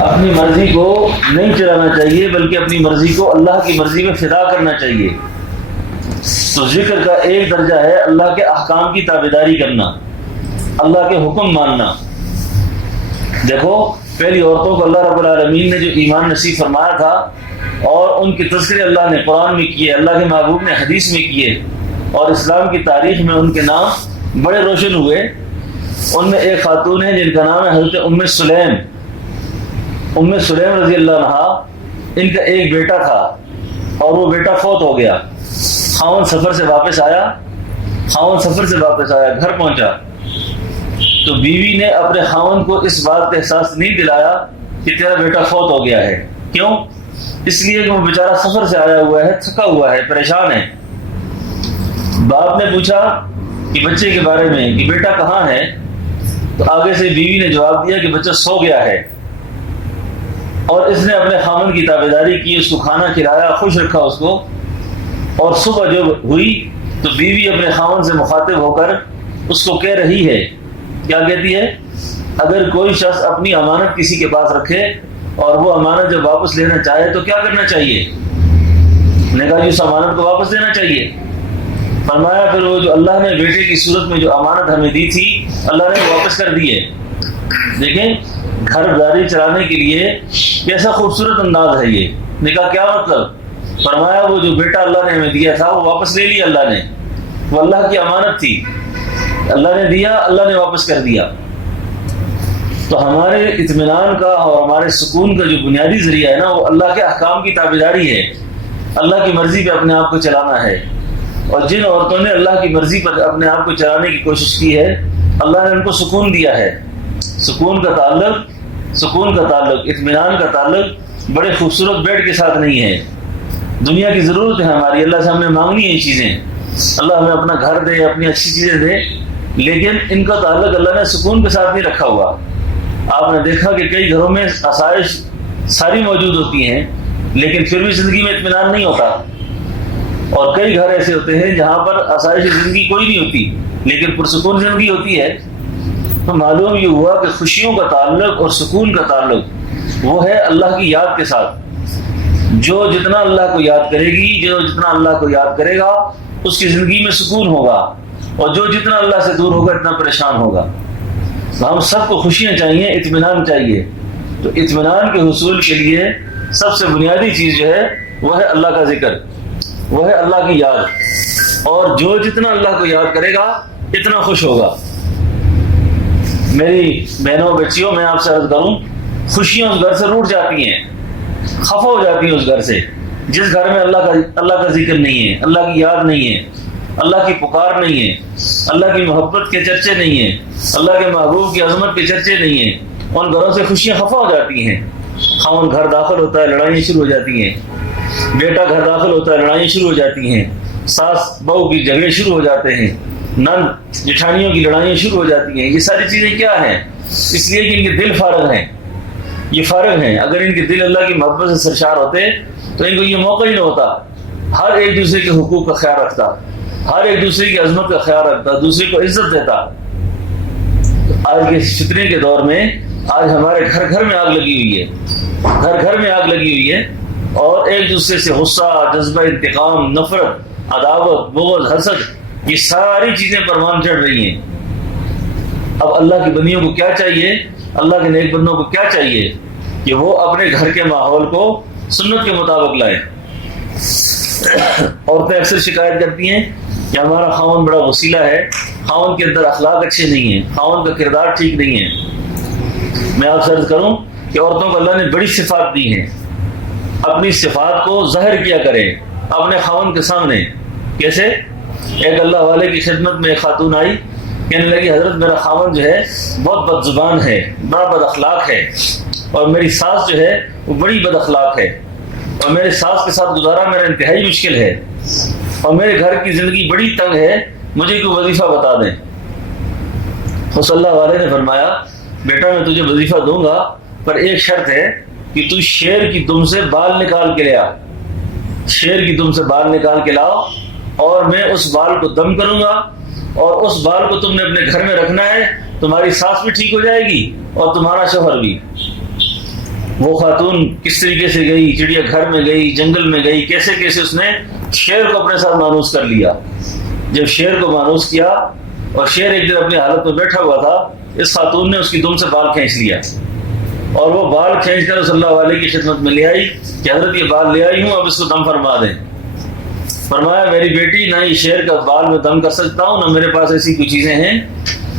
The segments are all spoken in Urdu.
اپنی مرضی کو نہیں چلانا چاہیے بلکہ اپنی مرضی کو اللہ کی مرضی میں فدا کرنا چاہیے۔ تو ذکر کا ایک درجہ ہے اللہ کے احکام کی تابعداری کرنا، اللہ کے حکم ماننا۔ دیکھو پہلی عورتوں کو اللہ رب العالمین نے جو ایمان نصیب فرمایا تھا اور ان کے تذکرے اللہ نے قرآن میں کیے، اللہ کے محبوب نے حدیث میں کیے، اور اسلام کی تاریخ میں ان کے نام بڑے روشن ہوئے۔ ان میں ایک خاتون ہے جن کا نام ہے حضرت ام سلیم رضی اللہ عنہا۔ ان کا ایک بیٹا تھا اور وہ بیٹا فوت ہو گیا۔ خاوند سفر سے واپس آیا، گھر پہنچا تو بیوی نے اپنے خاوند کو اس بات کا احساس نہیں دلایا کہ تیرا بیٹا فوت ہو گیا ہے۔ کیوں؟ اس لیے کہ وہ بیچارہ سفر سے آیا ہوا ہے، تھکا ہوا ہے، پریشان ہے۔ باپ نے پوچھا کہ بچے کے بارے میں کہ بیٹا کہاں ہے، تو آگے سے بیوی نے جواب دیا کہ بچہ سو گیا ہے، اور اس نے اپنے خاوند کی تابعداری کی، اس کو کھانا کھلایا، خوش رکھا اس کو۔ اور صبح جو ہوئی تو بیوی اپنے خاوند سے مخاطب ہو کر اس کو کہہ رہی ہے، کیا کہتی ہے؟ اگر کوئی شخص اپنی امانت کسی کے پاس رکھے اور وہ امانت جب واپس لینا چاہے تو کیا کرنا چاہیے؟ نے کہا اس امانت کو واپس دینا چاہیے۔ فرمایا پھر وہ جو اللہ نے بیٹے کی صورت میں جو امانت ہمیں دی تھی اللہ نے واپس کر دی ہے۔ دیکھیں گھر داری چلانے کے لیے کیسا خوبصورت انداز ہے یہ۔ نے کہا کیا مطلب؟ فرمایا وہ جو بیٹا اللہ نے ہمیں دیا تھا وہ واپس لے لیا اللہ نے، وہ اللہ کی امانت تھی، اللہ نے دیا، اللہ نے واپس کر دیا۔ تو ہمارے اطمینان کا اور ہمارے سکون کا جو بنیادی ذریعہ ہے نا وہ اللہ کے احکام کی تابعداری ہے، اللہ کی مرضی پہ اپنے آپ کو چلانا ہے۔ اور جن عورتوں نے اللہ کی مرضی پر اپنے آپ کو چلانے کی کوشش کی ہے اللہ نے ان کو سکون دیا ہے۔ سکون کا تعلق اطمینان کا تعلق بڑے خوبصورت بیڈ کے ساتھ نہیں ہے۔ دنیا کی ضرورت ہے ہماری، اللہ سے ہم نے مانگنی ہے یہ چیزیں، اللہ ہمیں اپنا گھر دے، اپنی اچھی چیزیں دے، لیکن ان کا تعلق اللہ نے سکون کے ساتھ نہیں رکھا ہوا۔ آپ نے دیکھا کہ کئی گھروں میں آسائش ساری موجود ہوتی ہیں لیکن پھر بھی زندگی میں اطمینان نہیں ہوتا، اور کئی گھر ایسے ہوتے ہیں جہاں پر آسائش زندگی کوئی نہیں ہوتی لیکن پرسکون زندگی ہوتی ہے۔ تو معلوم یہ ہوا کہ خوشیوں کا تعلق اور سکون کا تعلق وہ ہے اللہ کی یاد کے ساتھ۔ جو جتنا اللہ کو یاد کرے گی، جو جتنا اللہ کو یاد کرے گا اس کی زندگی میں سکون ہوگا، اور جو جتنا اللہ سے دور ہوگا اتنا پریشان ہوگا۔ ہم سب کو خوشیاں چاہیے، اطمینان چاہیے۔ تو اطمینان کے حصول کے لیے سب سے بنیادی چیز جو ہے وہ ہے اللہ کا ذکر، وہ ہے اللہ کی یاد، اور جو جتنا اللہ کو یاد کرے گا اتنا خوش ہوگا۔ میری بہنوں بچیوں میں آپ سے عرض کروں، خوشیاں اس گھر سے روٹ جاتی ہیں، خفا ہو جاتی ہیں اس گھر سے جس گھر میں اللہ کا ذکر نہیں ہے، اللہ کی یاد نہیں ہے، اللہ کی پکار نہیں ہے، اللہ کی محبت کے چرچے نہیں ہیں، اللہ کے محبوب کی عظمت کے چرچے نہیں ہیں۔ ان گھروں سے خوشیاں خفا ہو جاتی ہیں۔ خاوند گھر داخل ہوتا ہے لڑائیاں شروع ہو جاتی ہیں، بیٹا گھر داخل ہوتا ہے لڑائیاں شروع ہو جاتی ہیں، ساس بہو کی جھگڑے شروع ہو جاتے ہیں، نند جٹھانیوں کی لڑائیاں شروع ہو جاتی ہیں۔ یہ ساری چیزیں کیا ہیں؟ اس لیے کہ ان کے دل فارغ ہیں، یہ فارغ ہیں۔ اگر ان کے دل اللہ کی محبت سے سرشار ہوتے تو ان کو یہ موقع ہی نہ ہوتا، ہر ایک دوسرے کے حقوق کا خیال رکھتا، ہر ایک دوسرے کی عظمت کا خیال رکھتا، دوسرے کو عزت دیتا۔ آج کے فتنے کے دور میں آج ہمارے گھر گھر میں آگ لگی ہوئی ہے، گھر گھر میں آگ لگی ہوئی ہے، اور ایک دوسرے سے غصہ، جذبہ انتقام، نفرت، عداوت، بغض، حسد، یہ ساری چیزیں پروان چڑھ رہی ہیں۔ اب اللہ کی بندیوں کو کیا چاہیے، اللہ کے نیک بندوں کو کیا چاہیے کہ وہ اپنے گھر کے ماحول کو سنت کے مطابق لائیں۔ عورتیں اکثر شکایت کرتی ہیں کہ ہمارا خاوند بڑا وسیلہ ہے، خاوند کے اندر اخلاق اچھے نہیں ہیں، خاوند کا کردار ٹھیک نہیں ہے۔ میں آپ سے عرض کروں کہ عورتوں کو اللہ نے بڑی صفات دی ہیں، اپنی صفات کو ظاہر کیا کریں اپنے خاوند کے سامنے۔ کیسے؟ ایک اللہ والے کی خدمت میں ایک خاتون آئی، کہنے لگی حضرت میرا خاوند جو ہے بہت بد زبان ہے، بڑا بد اخلاق ہے، اور میری ساس جو ہے وہ بڑی بد اخلاق ہے، اور میرے ساس کے ساتھ گزارا میرا انتہائی مشکل ہے، اور میرے گھر کی زندگی بڑی تنگ ہے، مجھے کوئی وظیفہ بتا دیں۔ تو صلی اللہ علیہ نے فرمایا بیٹا میں تجھے وظیفہ دوں گا پر ایک شرط ہے کہ تو شیر کی دم سے بال نکال کے لے آ، شیر کی دم سے بال نکال کے لاؤ، اور میں اس بال کو دم کروں گا، اور اس بال کو تم نے اپنے گھر میں رکھنا ہے، تمہاری ساس بھی ٹھیک ہو جائے گی اور تمہارا شوہر بھی۔ وہ خاتون کس طریقے سے گئی، چڑیا گھر میں گئی، جنگل میں گئی، کیسے کیسے اس نے شیر کو اپنے ساتھ مانوس کر لیا۔ جب شیر کو مانوس کیا اور شیر ایک دن اپنی حالت میں بیٹھا ہوا تھا، اس خاتون نے اس کی دم سے بال کھینچ لیا اور وہ بال کھینچ کر صلی اللہ علیہ کی خدمت میں لے آئی کہ حضرت یہ بال لے آئی ہوں، اب اس کو دم فرما دیں۔ فرمایا میری بیٹی، نہ یہ شیر کا بال میں دم کر سکتا ہوں، نہ میرے پاس ایسی کوئی چیزیں ہیں،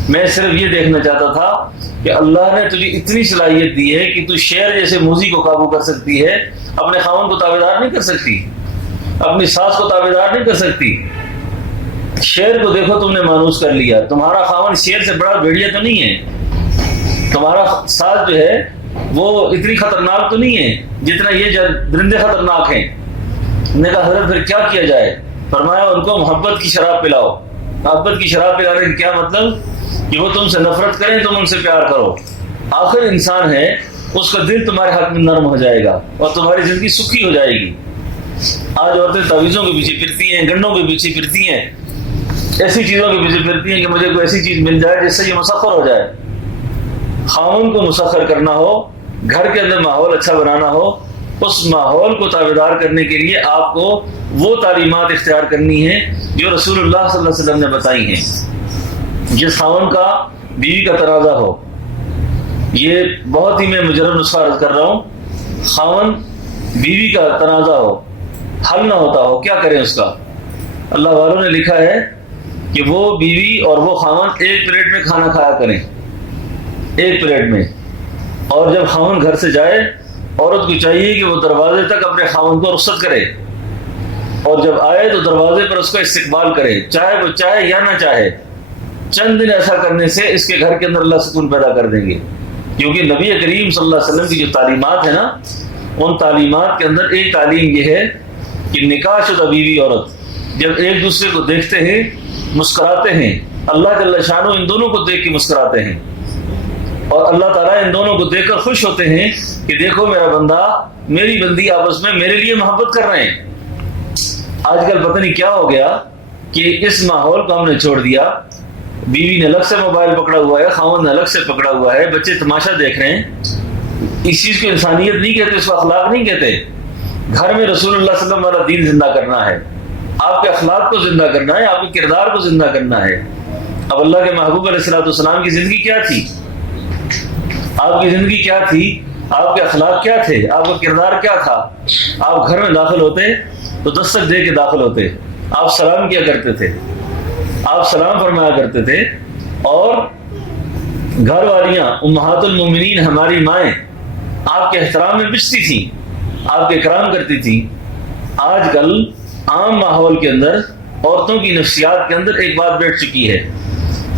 میں صرف یہ دیکھنا چاہتا تھا کہ اللہ نے تجھے اتنی صلاحیت دی ہے کہ تو شیر جیسے موذی کو قابو کر سکتی ہے، اپنے خاوند کو تابعدار نہیں کر سکتی، اپنی ساس کو تابعدار نہیں کر سکتی۔ شیر کو دیکھو تم نے مانوس کر لیا، تمہارا خاوند شیر سے بڑا بھیڑیا تو نہیں ہے، تمہارا ساس جو ہے وہ اتنی خطرناک تو نہیں ہے جتنا یہ درندے خطرناک ہیں۔ نے کہا حضرت پھر کیا کیا جائے؟ فرمایا ان کو محبت کی شراب پلاؤ۔ محبت کی شراب پلانے کا کیا مطلب؟ کہ وہ تم سے نفرت کریں، تم ان سے پیار کرو۔ آخر انسان ہے، اس کا دل تمہارے حق میں نرم ہو جائے گا اور تمہاری زندگی سکھی ہو جائے گی۔ آج عورتیں تعویذوں کے پیچھے پھرتی ہیں، گنڈوں کے پیچھے پھرتی ہیں، ایسی چیزوں کے پیچھے پھرتی ہیں کہ مجھے کوئی ایسی چیز مل جائے جس سے یہ مسخر ہو جائے۔ خاوند کو مسخر کرنا ہو، گھر کے اندر ماحول اچھا بنانا ہو، اس ماحول کو تابعدار کرنے کے لیے آپ کو وہ تعلیمات اختیار کرنی ہیں جو رسول اللہ صلی اللہ علیہ وسلم نے بتائی ہیں۔ جس خاوند کا بیوی کا تنازع ہو، یہ بہت ہی میں مجرد نسخہ عرض کر رہا ہوں، خاوند بیوی کا تنازع ہو، حل نہ ہوتا ہو، کیا کریں اس کا؟ اللہ والوں نے لکھا ہے کہ وہ بیوی اور وہ خاوند ایک پلیٹ میں کھانا کھایا کریں، ایک پلیٹ میں، اور جب خاوند گھر سے جائے عورت کو چاہیے کہ وہ دروازے تک اپنے خاوند کو رخصت کرے، اور جب آئے تو دروازے پر اس کا استقبال کرے، چاہے وہ چاہے یا نہ چاہے۔ چند دن ایسا کرنے سے اس کے گھر کے اندر اللہ سکون پیدا کر دیں گے، کیونکہ نبی کریم صلی اللہ علیہ وسلم کی جو تعلیمات ہیں نا، ان تعلیمات کے اندر ایک تعلیم یہ ہے کہ نکاح شدہ بیوی عورت جب ایک دوسرے کو دیکھتے ہیں مسکراتے ہیں، اللہ جل شانہ ان دونوں کو دیکھ کے مسکراتے ہیں، اور اللہ تعالیٰ ان دونوں کو دیکھ کر خوش ہوتے ہیں کہ دیکھو میرا بندہ میری بندی آپس میں میرے لیے محبت کر رہے ہیں۔ آج کل پتہ نہیں کیا ہو گیا کہ اس ماحول کو ہم نے چھوڑ دیا، بیوی نے الگ سے موبائل پکڑا ہوا ہے، خاوند نے الگ سے پکڑا ہوا ہے، بچے تماشا دیکھ رہے ہیں۔ اس چیز کو انسانیت نہیں کہتے، اس کو اخلاق نہیں کہتے۔ گھر میں رسول اللہ صلی اللہ علیہ وسلم والا دین زندہ کرنا ہے، آپ کے اخلاق کو زندہ کرنا ہے، آپ کے کردار کو زندہ کرنا ہے۔ اب اللہ کے محبوب علیہ الصلوۃ والسلام کی زندگی کیا تھی؟ آپ کی زندگی کیا تھی؟ آپ کے اخلاق کیا تھے؟ آپ کا کردار کیا تھا؟ آپ گھر میں داخل ہوتے تو دستک دے کے داخل ہوتے، آپ سلام کیا کرتے تھے، آپ سلام فرمایا کرتے تھے، اور گھر والیاں امہات المومنین ہماری مائیں آپ کے احترام میں بچتی تھیں، آپ کے اکرام کرتی تھیں۔ آج کل عام ماحول کے اندر عورتوں کی نفسیات کے اندر ایک بات بیٹھ چکی ہے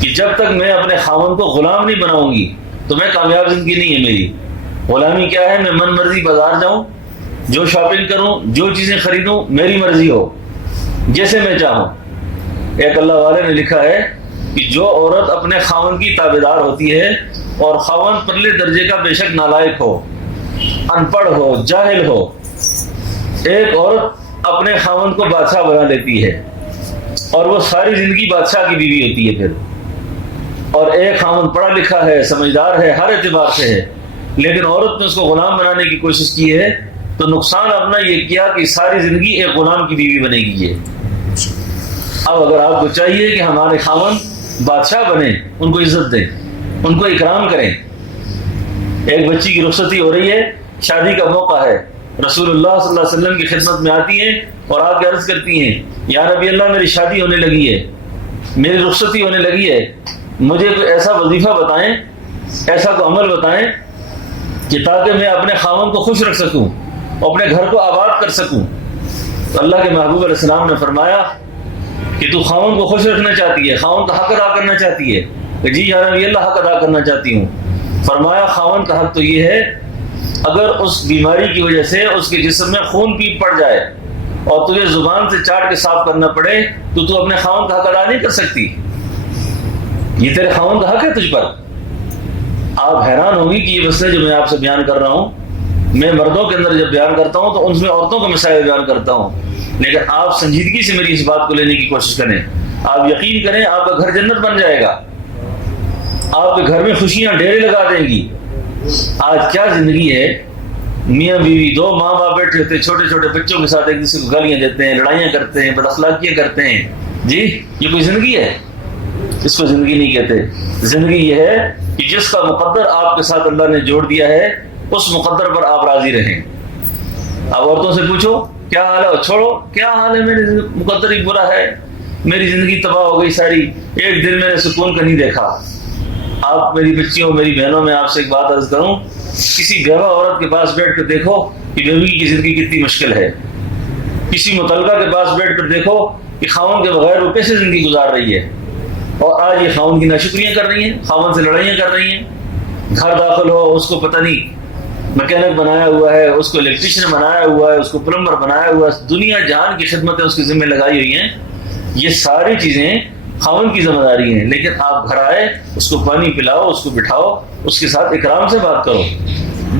کہ جب تک میں اپنے خاوند کو غلام نہیں بناؤں گی تو میں کامیاب زندگی نہیں ہے میری۔ غلامی کیا ہے؟ میں من مرضی بازار جاؤں، جو شاپنگ کروں، جو چیزیں خریدوں، میری مرضی ہو، جیسے میں چاہوں۔ ایک اللہ والے نے لکھا ہے کہ جو عورت اپنے خاوند کی تابعدار ہوتی ہے، اور خاوند پرلے درجے کا بے شک نالائق ہو، ان پڑھ ہو، جاہل ہو، ایک عورت اپنے خاوند کو بادشاہ بنا لیتی ہے اور وہ ساری زندگی بادشاہ کی بیوی ہوتی ہے پھر۔ اور ایک خاوند پڑھا لکھا ہے، سمجھدار ہے، ہر اعتبار سے ہے، لیکن عورت نے اس کو غلام بنانے کی کوشش کی ہے تو نقصان اپنا یہ کیا کہ ساری زندگی ایک غلام کی بیوی بنے گی یہ۔ اب اگر آپ کو چاہیے کہ ہمارے خاوند بادشاہ بنے، ان کو عزت دیں، ان کو اکرام کریں۔ ایک بچی کی رخصتی ہو رہی ہے، شادی کا موقع ہے، رسول اللہ صلی اللہ علیہ وسلم کی خدمت میں آتی ہیں اور آ کے عرض کرتی ہیں یا نبی اللہ میری شادی ہونے لگی ہے، میری رخصتی ہونے لگی ہے، مجھے کوئی ایسا وظیفہ بتائیں، ایسا کوئی عمل بتائیں کہ تاکہ میں اپنے خاوند کو خوش رکھ سکوں، اپنے گھر کو آباد کر سکوں۔ تو اللہ کے محبوب علیہ السلام نے فرمایا کہ تو خاوند کو خوش رکھنا چاہتی ہے، خاوند کا حق ادا کرنا چاہتی ہے؟ کہ جی یا نبی اللہ حق ادا کرنا چاہتی ہوں۔ فرمایا خاوند کا حق تو یہ ہے اگر اس بیماری کی وجہ سے اس کے جسم میں خون پیپ پڑ جائے اور تجھے زبان سے چاٹ کے صاف کرنا پڑے تو اپنے خاوند کا حق ادا نہیں کر سکتی، یہ تیرے خاوند کا حق ہے تجھ پر۔ آپ حیران ہوں گی کہ یہ مسئلے جو میں آپ سے بیان کر رہا ہوں، میں مردوں کے اندر جب بیان کرتا ہوں تو ان میں عورتوں کے مسائل بیان کرتا ہوں، لیکن آپ سنجیدگی سے میری اس بات کو لینے کی کوشش کریں، آپ یقین کریں آپ کا گھر جنت بن جائے گا، آپ کے گھر میں خوشیاں ڈیرے لگا دیں گی۔ آج کیا زندگی ہے میاں بیوی دو ماں باپ بیٹھے ہوتے ہیں چھوٹے چھوٹے بچوں کے ساتھ ایک دوسرے کو گالیاں دیتے ہیں، لڑائیاں کرتے ہیں، بد اخلاقیاں کرتے ہیں، جی یہ کوئی زندگی ہے؟ اس کو زندگی نہیں کہتے۔ زندگی یہ ہے کہ جس کا مقدر آپ کے ساتھ اللہ نے جوڑ دیا ہے اس مقدر پر آپ راضی رہیں۔ اب عورتوں سے پوچھو کیا حال ہے، چھوڑو کیا حال ہے، میرے مقدر ہی برا ہے، میری زندگی تباہ ہو گئی ساری، ایک دن میں نے سکون کا نہیں دیکھا۔ آپ میری بچیوں میری بہنوں میں آپ سے ایک بات عرض کروں، کسی بیوہ عورت کے پاس بیٹھ کر دیکھو کہ بیوی کی زندگی کتنی مشکل ہے، کسی مطلقہ کے پاس بیٹھ کر دیکھو کہ خاوند کے بغیر وہ کیسے زندگی گزار رہی ہے، اور آج یہ خاوند کی ناشکریاں کر رہی ہیں، خاوند سے لڑائیاں کر رہی ہیں۔ گھر داخل ہو اس کو پتہ نہیں میکینک بنایا ہوا ہے، اس کو الیکٹریشین بنایا ہوا ہے، اس کو پلمبر بنایا ہوا ہے، دنیا جہان کی خدمتیں اس کے ذمہ لگائی ہوئی ہیں۔ یہ ساری چیزیں خاوند کی ذمہ داری ہیں، لیکن آپ گھر آئے اس کو پانی پلاؤ، اس کو بٹھاؤ، اس کے ساتھ اکرام سے بات کرو،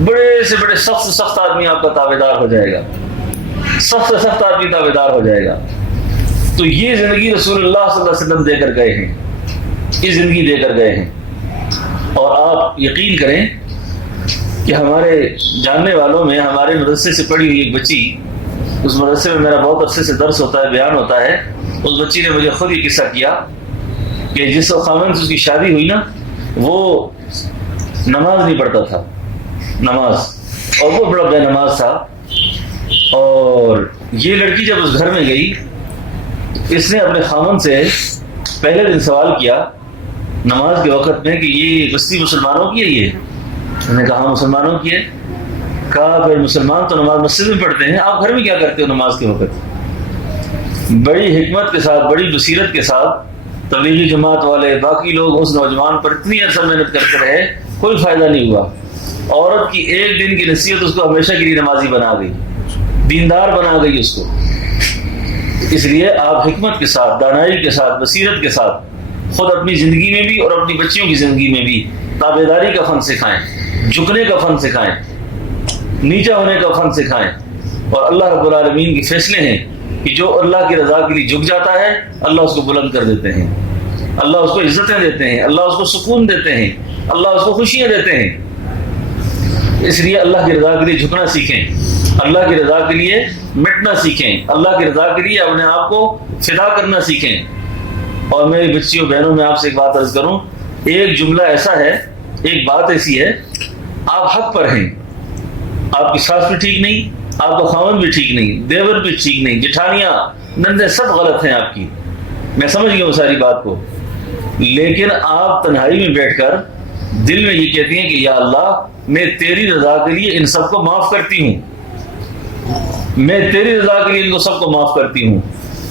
بڑے سے بڑے سخت سے سخت آدمی آپ کا تابعدار ہو جائے گا، سخت سے سخت آدمی تابعدار ہو جائے گا۔ تو یہ زندگی رسول اللہ صلی اللہ علیہ وسلم دے کر گئے ہیں، یہ زندگی دے کر گئے ہیں۔ اور آپ یقین کریں کہ ہمارے جاننے والوں میں ہمارے مدرسے سے پڑھی ہوئی ایک بچی، اس مدرسے میں میرا بہت عرصے سے درس ہوتا ہے، بیان ہوتا ہے، اس بچی نے مجھے خود یہ قصہ کیا کہ جس وقت خاوند سے اس کی شادی ہوئی نا، وہ نماز نہیں پڑھتا تھا، نماز، اور وہ بڑا بے نماز تھا۔ اور یہ لڑکی جب اس گھر میں گئی، اس نے اپنے خاوند سے پہلے دن سوال کیا نماز کے وقت میں کہ یہ بستی مسلمانوں کی ہے؟ یہ انہوں نے کہا ہاں مسلمانوں کی ہے۔ کہا پھر مسلمان تو نماز مسجد میں پڑھتے ہیں، آپ گھر میں کیا کرتے ہو نماز کے وقت؟ بڑی حکمت کے ساتھ، بڑی بصیرت کے ساتھ تبلیغی جماعت والے باقی لوگ اس نوجوان پر اتنی عرصہ محنت کرتے رہے، کوئی فائدہ نہیں ہوا۔ عورت کی ایک دن کی نصیحت اس کو ہمیشہ کے لیے نمازی بنا گئی، دیندار بنا گئی اس کو۔ اس لیے آپ حکمت کے ساتھ، دانائی کے ساتھ، بصیرت کے ساتھ خود اپنی زندگی میں بھی اور اپنی بچیوں کی زندگی میں بھی تابعداری کا فن سکھائیں، جھکنے کا فن سکھائیں، نیچا ہونے کا فن سکھائیں۔ اور اللہ رب العالمین کے فیصلے ہیں کہ جو اللہ کی رضا کے لیے جھک جاتا ہے اللہ اس کو بلند کر دیتے ہیں، اللہ اس کو عزتیں دیتے ہیں، اللہ اس کو سکون دیتے ہیں، اللہ اس کو خوشیاں دیتے ہیں۔ اس لیے اللہ کی رضا کے لیے جھکنا سیکھیں، اللہ کی رضا کے لیے مٹنا سیکھیں، اللہ کی رضا کے لیے اپنے آپ کو فدا کرنا سیکھیں۔ اور میری بچیوں بہنوں میں آپ سے ایک بات عرض کروں، ایک جملہ ایسا ہے، ایک بات ایسی ہے، آپ حق پر ہیں، آپ کی ساس بھی ٹھیک نہیں، آپ کا خاوند بھی ٹھیک نہیں، دیور بھی ٹھیک نہیں، جٹھانیاں نندے سب غلط ہیں آپ کی، میں سمجھ گیا وہ ساری بات کو، لیکن آپ تنہائی میں بیٹھ کر دل میں یہ کہتی ہیں کہ یا اللہ میں تیری رضا کے لیے ان سب کو معاف کرتی ہوں، میں تیری رضا کے لیے ان کو سب کو معاف کرتی ہوں۔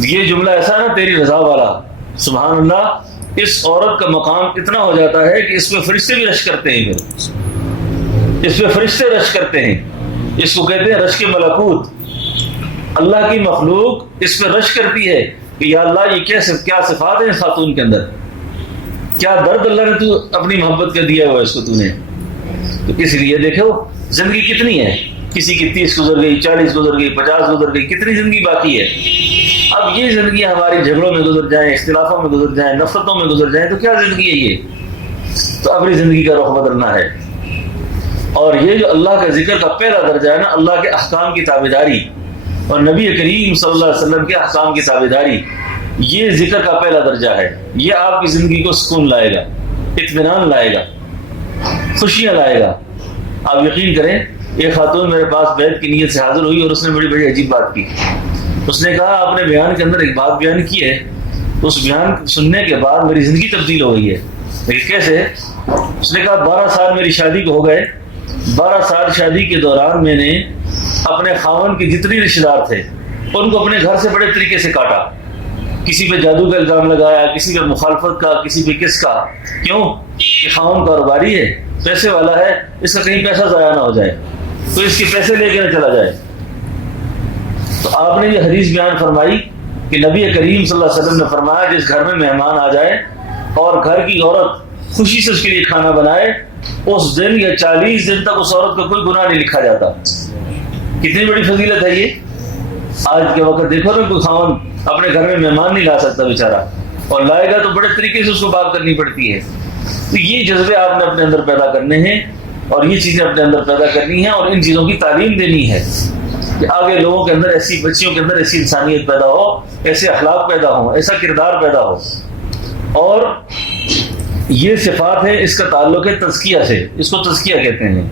یہ جملہ ایسا ہے نا تیری رضا والا، سبحان اللہ، اس عورت کا مقام اتنا ہو جاتا ہے کہ اس پہ فرشتے بھی رش کرتے ہیں، پھر اس پہ فرشتے رش کرتے ہیں، اس کو کہتے ہیں رش کے ملکوت، اللہ کی مخلوق اس پہ رش کرتی ہے کہ یا اللہ یہ کیا صفات ہیں اس خاتون کے اندر، کیا درد اللہ نے تو اپنی محبت کا دیا ہوا ہے اس کو تو نے۔ تو اس لیے دیکھو زندگی کتنی ہے، کسی کی 30 گزر گئی، 40 گزر گئی، 50 گزر گئی، کتنی زندگی باقی ہے۔ اب یہ زندگی ہماری جھگڑوں میں گزر جائیں، اختلافوں میں گزر جائیں، نفرتوں میں گزر جائیں تو کیا زندگی ہے یہ؟ تو اپنی زندگی کا رخ بدلنا ہے۔ اور یہ جو اللہ کا ذکر کا پہلا درجہ ہے نا، اللہ کے احکام کی تابعداری اور نبی کریم صلی اللہ علیہ وسلم کے احکام کی تابعداری، یہ ذکر کا پہلا درجہ ہے۔ یہ آپ کی زندگی کو سکون لائے گا، اطمینان لائے گا، خوشیاں لائے گا۔ آپ یقین کریں ایک خاتون میرے پاس بیعت کی نیت سے حاضر ہوئی اور اس نے بڑی عجیب بات کی۔ اس نے کہا آپ نے بیان کے اندر ایک بات بیان کی ہے، اس بیان سننے کے بعد میری زندگی تبدیل ہو گئی ہے۔ لیکن کیسے؟ اس نے کہا 12 سال میری شادی کو ہو گئے، 12 سال شادی کے دوران میں نے اپنے خاوند کے جتنے رشتے دار تھے ان کو اپنے گھر سے بڑے طریقے سے کاٹا، کسی پہ جادو کا الزام لگایا، کسی پہ مخالفت کا، کسی پہ کس کا۔ کیوں؟ کہ خاوند کاروباری ہے، پیسے والا ہے، اس کا کہیں پیسہ ضائع نہ ہو جائے، تو اس کے پیسے لے کے نہ چلا جائے۔ تو آپ نے یہ حدیث بیان فرمائی کہ نبی کریم صلی اللہ علیہ وسلم نے فرمایا جس گھر میں مہمان آ جائے اور گھر کی عورت خوشی سے اس کے لیے کھانا بنائے، اس دن یا 40 دن تک اس عورت کا کوئی گناہ نہیں لکھا جاتا۔ کتنی بڑی فضیلت ہے یہ۔ آج کے وقت دیکھو نا، کوئی خاوند اپنے گھر میں مہمان نہیں لا سکتا بیچارہ، اور لائے گا تو بڑے طریقے سے اس کو بات کرنی پڑتی ہے۔ تو یہ جذبے آپ نے اپنے اندر پیدا کرنے ہیں اور یہ چیزیں اپنے اندر پیدا کرنی ہیں اور ان چیزوں کی تعلیم دینی ہے کہ آگے لوگوں کے اندر ایسی بچیوں کے اندر ایسی انسانیت پیدا ہو، ایسے اخلاق پیدا ہوں، ایسا کردار پیدا ہو. اور یہ صفات ہے، اس کا تعلق ہے تزکیہ سے، اس کو تزکیہ کہتے ہیں.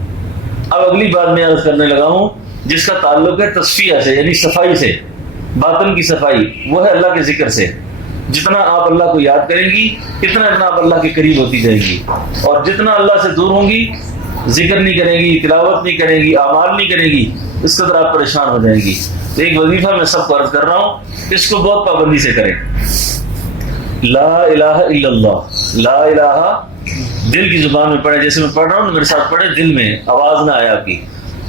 اب اگلی بات میں عرض کرنے لگا ہوں جس کا تعلق ہے تصفیہ سے، یعنی صفائی سے، باطن کی صفائی. وہ ہے اللہ کے ذکر سے. جتنا آپ اللہ کو یاد کریں گی اتنا آپ اللہ کے قریب ہوتی جائیں گی، اور جتنا اللہ سے دور ہوں گی، ذکر نہیں کریں گی، تلاوت نہیں کریں گی، اعمال نہیں کریں گی، اس قدر آپ پریشان ہو جائیں گی. تو ایک وظیفہ میں سب کو عرض کر رہا ہوں، اس کو بہت پابندی سے کریں. لا الہ الا اللہ، لا الہ دل کی زبان میں پڑھیں، جیسے میں پڑھ رہا ہوں میرے ساتھ پڑھیں، دل میں آواز نہ آئے آپ کی.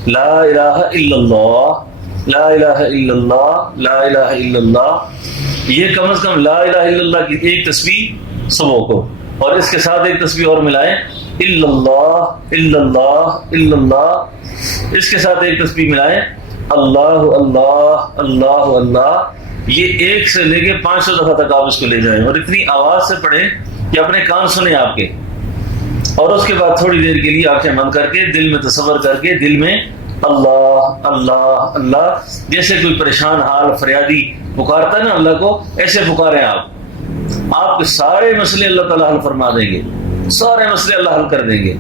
لا الہ الا اللہ، لا الہ الا اللہ، لا الہ الا اللہ. یہ کم از کم لا الہ الا اللہ کی ایک تسبیح صبح کو، اور اس کے ساتھ ایک تسبیح اور ملائیں، الا اللہ الا اللہ الا اللہ. اس کے ساتھ ایک تسبیح ملائیں، اللہ اللہ اللہ اللہ. یہ 1 سے لے کے 500 دفعہ تک آپ اس کو لے جائیں، اور اتنی آواز سے پڑھیں کہ اپنے کان سنیں آپ کے. اور اس کے بعد تھوڑی دیر کے لیے آنکھیں بند کر کے دل میں تصور کر کے دل میں اللہ اللہ اللہ، جیسے کوئی پریشان حال فریادی پکارتا ہے نا اللہ کو، ایسے پکاریں آپ. آپ کے سارے مسئلے اللہ تعالیٰ حل فرما دیں گے، سارے مسئلے اللہ حل کر دیں گے.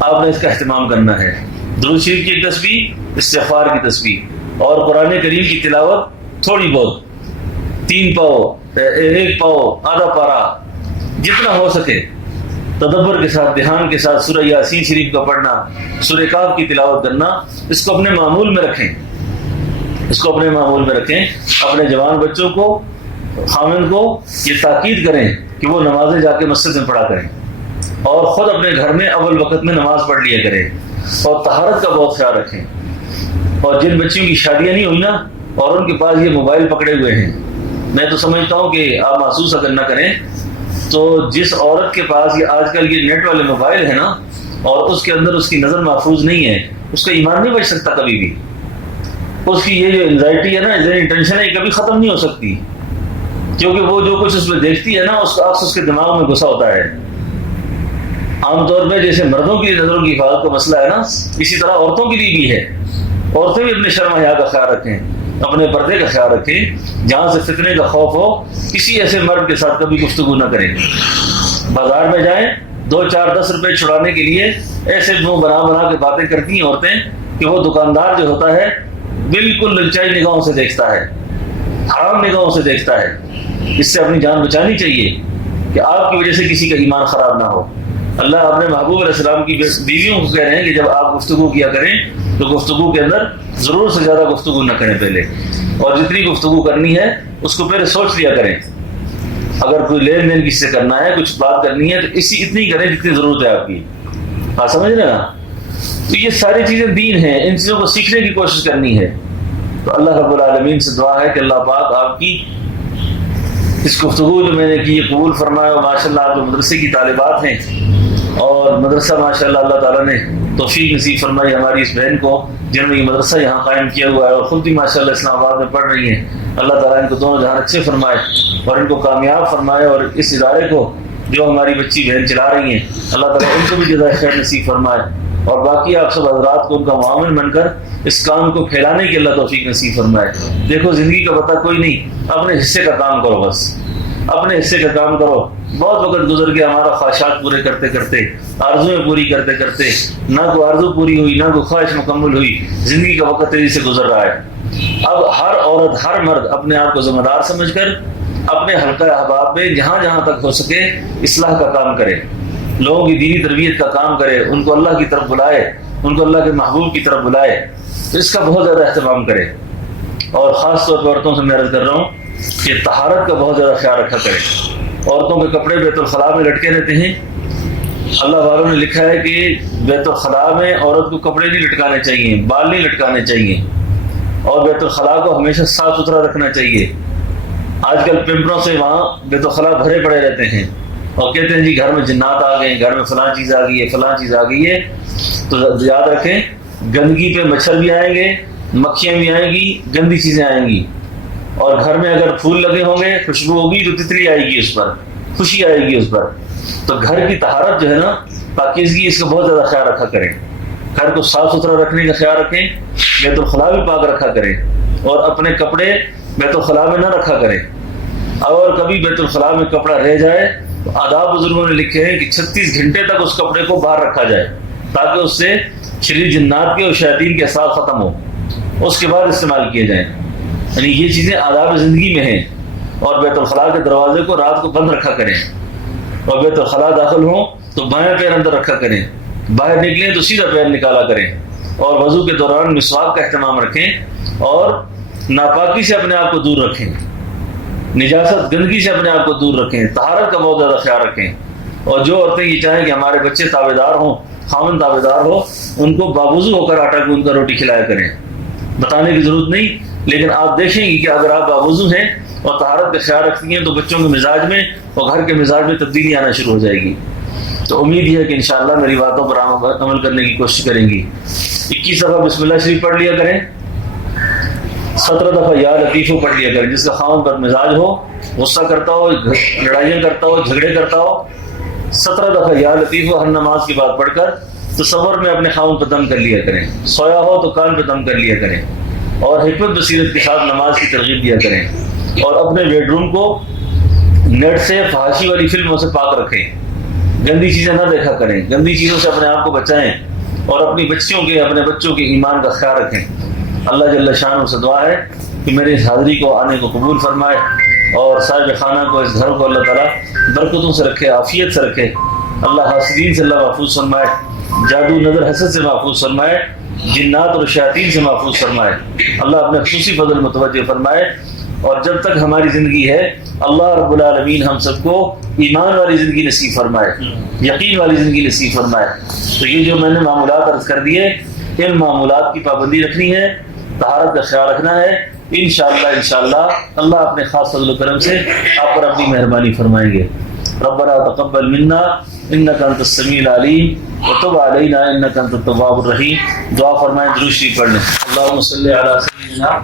آپ نے اس کا اہتمام کرنا ہے. درود شریف کی ایک تسبیح، استغفار کی تسبیح، اور قرآن کریم کی تلاوت تھوڑی بہت، 3 پاؤ، 1 پاؤ، آدھا پارا، جتنا ہو سکے تدبر کے ساتھ، دھیان کے ساتھ. سورہ یاسین شریف کا پڑھنا، سورہ کاف کی تلاوت کرنا، اس کو اپنے معمول میں رکھیں، اس کو اپنے معمول میں رکھیں. اپنے جوان بچوں کو، خامن کو یہ تاکید کریں کہ وہ نمازیں جا کے مسجد میں پڑھا کریں، اور خود اپنے گھر میں اول وقت میں نماز پڑھ لیا کریں، اور طہارت کا بہت خیال رکھیں. اور جن بچیوں کی شادیاں نہیں ہوئی نا اور ان کے پاس یہ موبائل پکڑے ہوئے ہیں، میں تو سمجھتا ہوں کہ آپ محسوس اگر نہ کریں تو جس عورت کے پاس یہ آج کل یہ نیٹ والے موبائل ہیں نا، اور اس کے اندر اس کی نظر محفوظ نہیں ہے، اس کا ایمان نہیں بچ سکتا کبھی بھی. اس کی یہ جو انزائٹی ہے نا، ٹینشن ہے، کبھی ختم نہیں ہو سکتی، کیونکہ وہ جو کچھ اس میں دیکھتی ہے نا اس کا عکس اس کے دماغ میں گھسا ہوتا ہے. عام طور پہ جیسے مردوں کی نظروں کی حفاظت کا مسئلہ ہے نا، اسی طرح عورتوں کے لیے بھی ہے. عورتیں بھی اپنے شرم حیا کا خیال رکھیں، اپنے پردے کا خیال رکھیں. جہاں سے فتنے کا خوف ہو، کسی ایسے مرد کے ساتھ کبھی گفتگو نہ کریں. بازار میں جائیں، 2 4 10 روپے چھڑانے کے لیے ایسے منہ بنا بنا کے باتیں کرتی ہیں عورتیں کہ وہ دکاندار جو ہوتا ہے بالکل للچائی نگاہوں سے دیکھتا ہے، حرام نگاہوں سے دیکھتا ہے. اس سے اپنی جان بچانی چاہیے کہ آپ کی وجہ سے کسی کا ایمان خراب نہ ہو. اللہ اپنے محبوب علیہ السلام کی بیویوں کو کہہ رہے ہیں کہ جب آپ گفتگو کیا کریں تو گفتگو کے اندر ضرور سے زیادہ گفتگو نہ کریں پہلے، اور جتنی گفتگو کرنی ہے اس کو پہلے سوچ لیا کریں. اگر کوئی لین دین کسی سے کرنا ہے، کچھ بات کرنی ہے، تو اتنی کریں جتنی ضرورت ہے آپ کی. آپ سمجھ رہے ہیں نا؟ تو یہ ساری چیزیں دین ہیں، ان چیزوں کو سیکھنے کی کوشش کرنی ہے. تو اللہ رب العالمین سے دعا ہے کہ اللہ پاک آپ کی اس گفتگو جو میں نے کی یہ قبول فرمائے. اور ماشاء اللہ آپ جو مدرسے کی طالبات ہیں، اور مدرسہ ماشاء اللہ اللہ تعالیٰ نے توفیق نصیب فرمائی ہماری اس بہن کو جنہوں نے یہ مدرسہ یہاں قائم کیا ہوا ہے، اور خود بھی ماشاء اللہ اسلام آباد میں پڑھ رہی ہیں. اللہ تعالیٰ ان کو دونوں جہاں اچھے فرمائے اور ان کو کامیاب فرمائے، اور اس ادارے کو جو ہماری بچی بہن چلا رہی ہیں اللہ تعالیٰ ان کو بھی جزائے خیر نصیب فرمائے. اور باقی آپ سب حضرات کو ان کا معاون بن کر اس کام کو پھیلانے کی اللہ توفیق نصیب فرمائے. دیکھو زندگی کا پتہ کوئی نہیں، اپنے حصے کا کام کرو، بس اپنے حصے کا کام کرو. بہت وقت گزر گیا ہمارا خواہشات پورے کرتے کرتے، آرزویں پوری کرتے کرتے، نہ کوئی آرزو پوری ہوئی، نہ کوئی خواہش مکمل ہوئی. زندگی کا وقت تیزی سے گزر رہا ہے. اب ہر عورت، ہر مرد اپنے آپ کو ذمہ دار سمجھ کر اپنے حلقہ احباب میں جہاں جہاں تک ہو سکے اصلاح کا کام کرے، لوگوں کی دینی تربیت کا کام کرے، ان کو اللہ کی طرف بلائے، ان کو اللہ کے محبوب کی طرف بلائے. تو اس کا بہت زیادہ اہتمام کرے. اور خاص طور پر عورتوں سے میں عرض کر رہا ہوں کہ طہارت کا بہت زیادہ خیال رکھا کرے. عورتوں کے کپڑے بیت الخلاء میں لٹکے رہتے ہیں. اللہ والوں نے لکھا ہے کہ بیت الخلاء میں عورت کو کپڑے نہیں لٹکانے چاہیے، بال نہیں لٹکانے چاہیے، اور بیت الخلاء کو ہمیشہ صاف ستھرا رکھنا چاہیے. آج کل پمپروں سے وہاں بیت الخلاء بھرے پڑے رہتے ہیں اور کہتے ہیں جی گھر میں جنات آ گئے، گھر میں فلاں چیز آ گئی ہے، فلاں چیز آ گئی ہے. تو یاد رکھیں گندگی پہ مچھر بھی آئیں گے، مکھیاں بھی آئیں گی، گندی چیزیں آئیں گی. اور گھر میں اگر پھول لگے ہوں گے، خوشبو ہوگی تو تتلی آئے گی اس پر، خوشی آئے گی اس پر. تو گھر کی طہارت جو ہے نا، پاکیزگی، اس کا بہت زیادہ خیال رکھا کریں. گھر کو صاف ستھرا رکھنے کا خیال رکھیں، بیت الخلاء بھی پاک رکھا کریں، اور اپنے کپڑے بیت الخلاء میں نہ رکھا کریں۔ اور کبھی بیت الخلاء میں کپڑا رہ جائے تو آداب بزرگوں نے لکھے ہیں کہ 36 گھنٹے تک اس کپڑے کو باہر رکھا جائے تاکہ اس سے شریر جنات کے اور شیاطین کے اثرات ختم ہو، اس کے بعد استعمال کیے جائیں۔ یعنی یہ چیزیں آداب زندگی میں ہیں۔ اور بیت الخلاء کے دروازے کو رات کو بند رکھا کریں، اور بیت الخلاء داخل ہوں تو بائیں پیر اندر رکھا کریں، باہر نکلیں تو سیدھا پیر نکالا کریں، اور وضو کے دوران مسواک کا اہتمام رکھیں، اور ناپاکی سے اپنے آپ کو دور رکھیں، نجاست گندگی سے اپنے آپ کو دور رکھیں، طہارت کا بہت زیادہ خیال رکھیں۔ اور جو عورتیں یہ چاہیں کہ ہمارے بچے تابعدار ہوں، خاوند تابعدار ہو، ان کو باوضو ہو کر آٹا گوندھ کر روٹی کھلایا کریں، بتانے کی ضرورت نہیں، لیکن آپ دیکھیں گے کہ اگر آپ باوضو ہیں اور طہارت کا خیال رکھتی ہیں تو بچوں کے مزاج میں اور گھر کے مزاج میں تبدیلی آنا شروع ہو جائے گی۔ تو امید یہ ہے کہ انشاءاللہ میری باتوں پر عمل کرنے کی کوشش کریں گی۔ 21 دفعہ بسم اللہ شریف پڑھ لیا کریں، 17 دفعہ یا لطیفو پڑھ لیا کریں۔ جس کا خاوند بد مزاج ہو، غصہ کرتا ہو، لڑائیاں کرتا ہو، جھگڑے کرتا ہو، 17 دفعہ یا لطیفو ہر نماز کے بعد پڑھ کر تصور میں اپنے خاوند پہ دم کر لیا کریں، سویا ہو تو کان پہ دم کر لیا کریں، اور حکمت بصیرت کے ساتھ نماز کی ترغیب دیا کریں، اور اپنے بیڈ روم کو نیٹ سے فحاشی والی فلموں سے پاک رکھیں، گندی چیزیں نہ دیکھا کریں، گندی چیزوں سے اپنے آپ کو بچائیں، اور اپنے بچوں کے ایمان کا خیال رکھیں۔ اللہ جل شانہ سے دعا ہے کہ میرے اس حاضری کو آنے کو قبول فرمائے، اور صاحب خانہ کو، اس گھر کو اللہ تعالیٰ برکتوں سے رکھے، عافیت سے رکھے، اللہ حاسدین سے اللہ محفوظ فرمائے، جادو نظر حسد سے محفوظ فرمائے، جنات اور شیاطین سے محفوظ فرمائے، اللہ اپنے خصوصی فضل متوجہ فرمائے۔ اور جب تک ہماری زندگی ہے اللہ رب العالمین ہم سب کو ایمان والی زندگی نصیب فرمائے، یقین والی زندگی نصیب فرمائے۔ تو یہ جو میں نے معمولات عرض کر دیے، ان معمولات کی پابندی رکھنی ہے، طہارت کا خیال رکھنا ہے، انشاءاللہ اللہ اپنے خاص فضل و کرم سے آپ پر اپنی مہربانی فرمائیں گے۔ ربنا تقبل منا انک انت السمیع العلیم وتب علینا انک انت التواب الرحیم۔ دعا فرمائیں، درود شریف پڑھ لیں۔ اللہم صلی علی سیدنا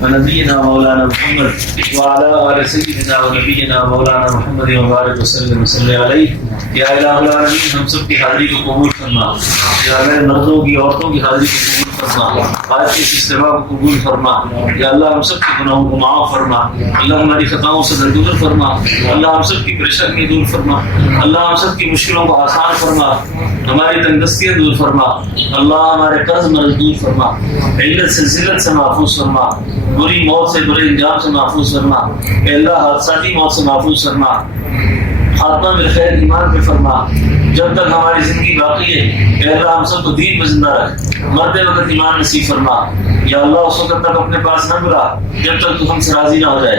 ونبینا مولانا محمد وعلی آل سیدنا ونبینا مولانا محمد وبارک وسلم وصلی علیہ۔ یا الہ العالمین ہم سب کی حاضری کو قبول فرما، یا میرے مردوں کی عورتوں کی حاضری کو قبول فرما، آج کے اجتماع کو قبول فرما، یا اللہ ہم سب کے گناہوں کو معاف فرما، اللہ ہماری خطاؤں سے درگزر فرما، اللہ ہم سب کی پریشانی دور فرما، اللہ ہم سب کی مشکلوں کو آسان فرما، ہماری تنگدستیاں دور فرما، اللہ ہمارے قرض مرض دور فرما، علت سے ذلت سے محفوظ فرما، بری موت سے، برے انجام سے محفوظ فرما، اے اللہ حادثاتی موت سے محفوظ فرما، خاتمہ بالخیر ایمان پہ فرما۔ جب تک ہماری زندگی باقی ہے اے اللہ ہم سب کو دین پہ زندہ رکھ، مرتے وقت ایمان نصیب فرما، یا اللہ اس وقت تک اپنے پاس نہ بلا جب تک تو ہم سے راضی نہ ہو جائے۔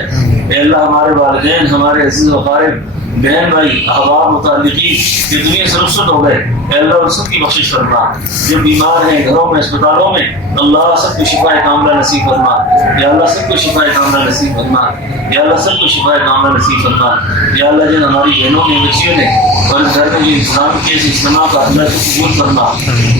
اے اللہ ہمارے والدین، ہمارے عزیز و اقارب، بہن بھائی، احباب، متعلقین یہ دنیا سے رخصت ہو گئے، اے اللہ ان سب کی بخشش فرما۔ جو بیمار ہیں گھروں میں، اسپتالوں میں، اللہ سب کو شفا کاملہ نصیب فرما، یا اللہ سب کو شفا کاملہ نصیب فرما، یا اللہ سب کو شفا کاملہ نصیب فرما۔ یا اللہ جن ہماری بہنوں نے، بچیوں نے اور اس گھر میں جو انتظام کیے اس اجتماع کا اللہ کو قبول فرما،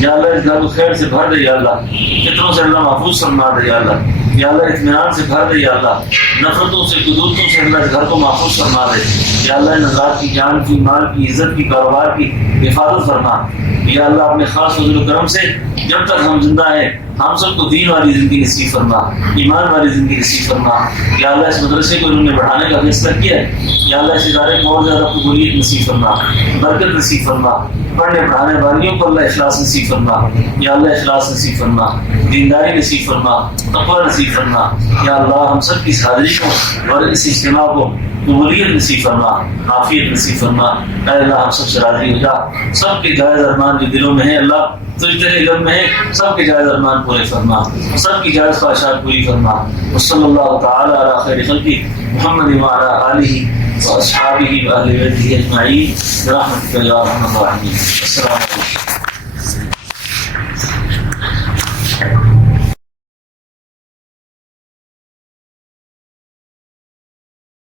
یا اللہ اس گھر کو خیر سے بھر دے، یا اللہ فتنوں سے اللہ محفوظ فرما دے، یا اللہ یا اللہ اطمینان سے بھر دے، یا اللہ نفرتوں سے، قدوتوں سے اللہ اس گھر کو محفوظ فرما دے، یا اللہ ان حضرات کی جان کی، مال کی، عزت کی، کاروبار کی حفاظت فرما۔ یا اللہ اپنے خاص فضل و کرم سے جب تک ہم زندہ ہیں ہم سب کو دین والی زندگی نصیب فرما، ایمان والی زندگی نصیب فرما۔ یا اللہ اس مدرسے کو انہوں نے بڑھانے کا فیصلہ کیا ہے، یا اللہ اس ادارے کو اور زیادہ قبولیت نصیب فرما، برکت نصیب فرما، پڑھنے پڑھانے والیوں کو اللہ اخلاص نصیب فرما، یا اللہ اخلاص نصیب فرما، دینداری نصیب فرما، تقوی نصیب فرما۔ یا اللہ ہم سب کی اس حاضری کو اور اس اجتماع کو قبولیت نصیب فرما، عافیت نصیب فرما۔ اے اللہ ہم سب سے راضی ہو جا، سب کے جائز ارمان جو دلوں میں ہیں اللہ تجھ تیرے علم میں ہے، سب کے جائز ارمان پورے فرما، سب کی جائز خواہشات پوری فرما۔ وصلی اللہ تعالی علی خیر خلقہ محمد وعلی آلہ واصحابہ واہل بیتہ اجمعین برحمتک یا ارحم الراحمین۔ السلام علیکم۔